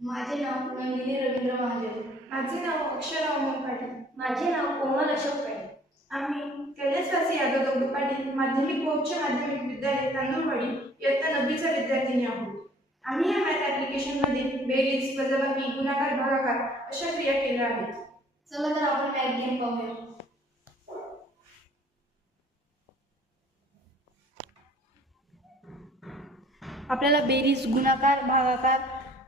माझे नाव नंदिनी रवींद्र महाजन. माझे नाव अक्षरा अमोल पाटील. माझे नाव कोमल अशोक पाटील. आम्ही कैलासवासी यादव दगडू पाटील माध्यमिक व उच्च माध्यमिक विद्यालय तांदूळवाडी इयत्ता 9वीचा विद्यार्थिनी आहोत. आम्ही या मॅथ ॲप्लिकेशनमध्ये बेरीज, वजाबाकी, गुणाकार, भागाकार अशा क्रिया केल्या आहेत. चला तर आपण मॅथ गेम पाहूया. आपल्याला बेरीज, गुणाकार, भागाकार,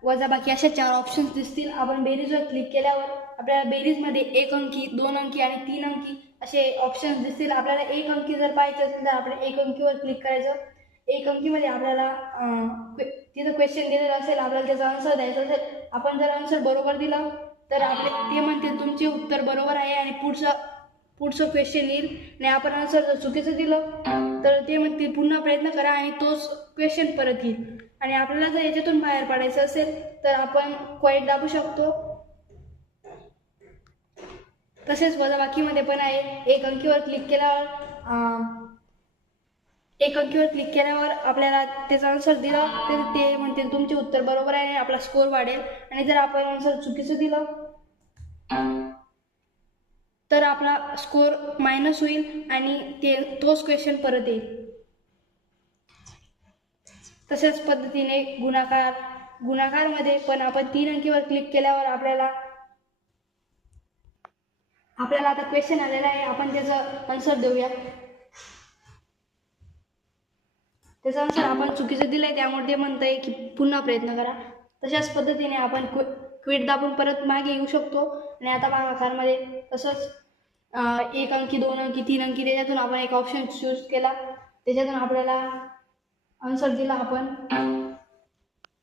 वजाबाकी अशा 4 ऑप्शन्स दिसतील. आपण बेरीजवर क्लिक केल्यावर आपल्याला बेरीजमध्ये 1 अंकी, 2 अंकी आणि 3 अंकी असे ऑप्शन्स दिसतील. आपल्याला 1 अंकी जर पाहायचं असेल तर आपण 1 अंकीवर क्लिक करायचं. 1 अंकीमध्ये आपल्याला तिथं क्वेश्चन दिलेलं असेल, आपल्याला त्याचा आन्सर द्यायचा असेल. आपण जर आन्सर बरोबर दिलं तर ते म्हणतील तुमचे उत्तर बरोबर आहे आणि पुढचं क्वेश्चन येईल. आणि आपण आन्सर जर चुकीचं दिलं तर ते म्हणतील पुन्हा प्रयत्न करा आणि तोच क्वेश्चन परत येईल. आणि आपल्याला जर याच्यातून बाहेर पडायचं असेल तर आपण क्वाईट दाबू शकतो. तसेच वजाबाकीमध्ये पण आहे. 1 अंकीवर क्लिक केल्यावर आपल्याला त्याचा आन्सर दिला तर ते म्हणतील तुमचे उत्तर बरोबर आहे आणि आपला स्कोर वाढेल. आणि जर आपण आन्सर चुकीचं दिलं तर आपला स्कोर मायनस होईल आणि तोच क्वेश्चन परत येईल. तशाच पद्धतीने गुणाकारमध्ये पण आपण 3 अंकीवर क्लिक केल्यावर आपल्याला आता क्वेश्चन आलेला आहे. आपण त्याचं आन्सर देऊया. त्याचं आन्सर आपण चुकीचं दिलंय त्यामुळे ते म्हणतंय की पुन्हा प्रयत्न करा. तशाच पद्धतीने आपण क्विट दाबून परत मागे येऊ शकतो. आणि आता भागाकारमध्ये तसंच 1 अंकी, 2 अंकी, 3 अंकी त्याच्यातून आपण एक ऑप्शन चूज केला, त्याच्यातून आपल्याला आन्सर दिला. आपण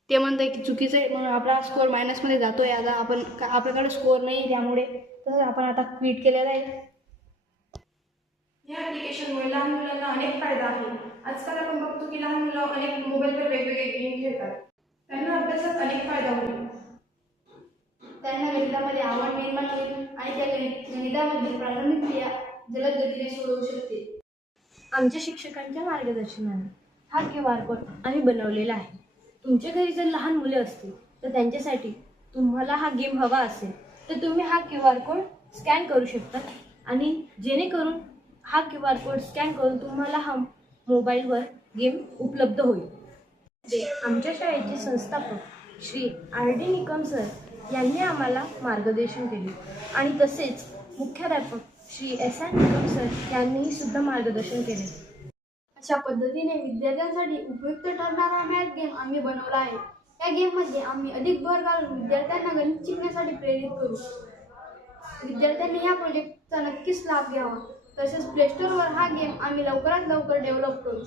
ते म्हणतंय की चुकीचं आहे म्हणून आपला स्कोअर मायनसमध्ये जातोय. आता आपल्याकडे स्कोअर नाही त्यामुळे तसंच आपण आता क्विट केलेला आहे. या ॲप्लिकेशनमुळे लहान मुलांना अनेक फायदा आहे. आजकाल आपण बघतो की लहान मुलं अनेक मोबाईलवर वेगवेगळे गेम खेळतात. त्यांना अभ्यासात अनेक फायदा होईल. त्यांना गणितामध्ये आवड निर्माण होईल आणि त्या गणितामध्ये प्राथमिक क्रिया जलद गतीने सोडवू शकतील. आमच्या शिक्षकांच्या मार्गदर्शनाने हा QR कोड आम्ही बनवलेला आहे. तुमच्या घरी जर लहान मुले असतील तर त्यांच्यासाठी तुम्हाला हा गेम हवा असेल तर तुम्ही हा QR कोड स्कॅन करू शकता आणि जेणेकरून हा QR कोड स्कॅन करून तुम्हाला हा मोबाईलवर गेम उपलब्ध होईल. आमच्या शाळेचे संस्थापक श्री RD निकम सर यांनी आम्हाला मार्गदर्शन केले आणि तसेच मुख्याध्यापक श्री SN निकम सर यांनीही सुद्धा मार्गदर्शन केले. अशा पद्धतीने विद्यार्थ्यांसाठी उपयुक्त ठरणारा मॅथ गेम आम्ही बनवला आहे. या गेममध्ये आम्ही अधिक भर घालून विद्यार्थ्यांना गणित शिकण्यासाठी प्रेरित करू. विद्यार्थ्यांनी या प्रोजेक्टचा नक्कीच लाभ घ्यावा. तसेच प्ले स्टोअरवर हा गेम आम्ही लवकरात लवकर डेव्हलप करू.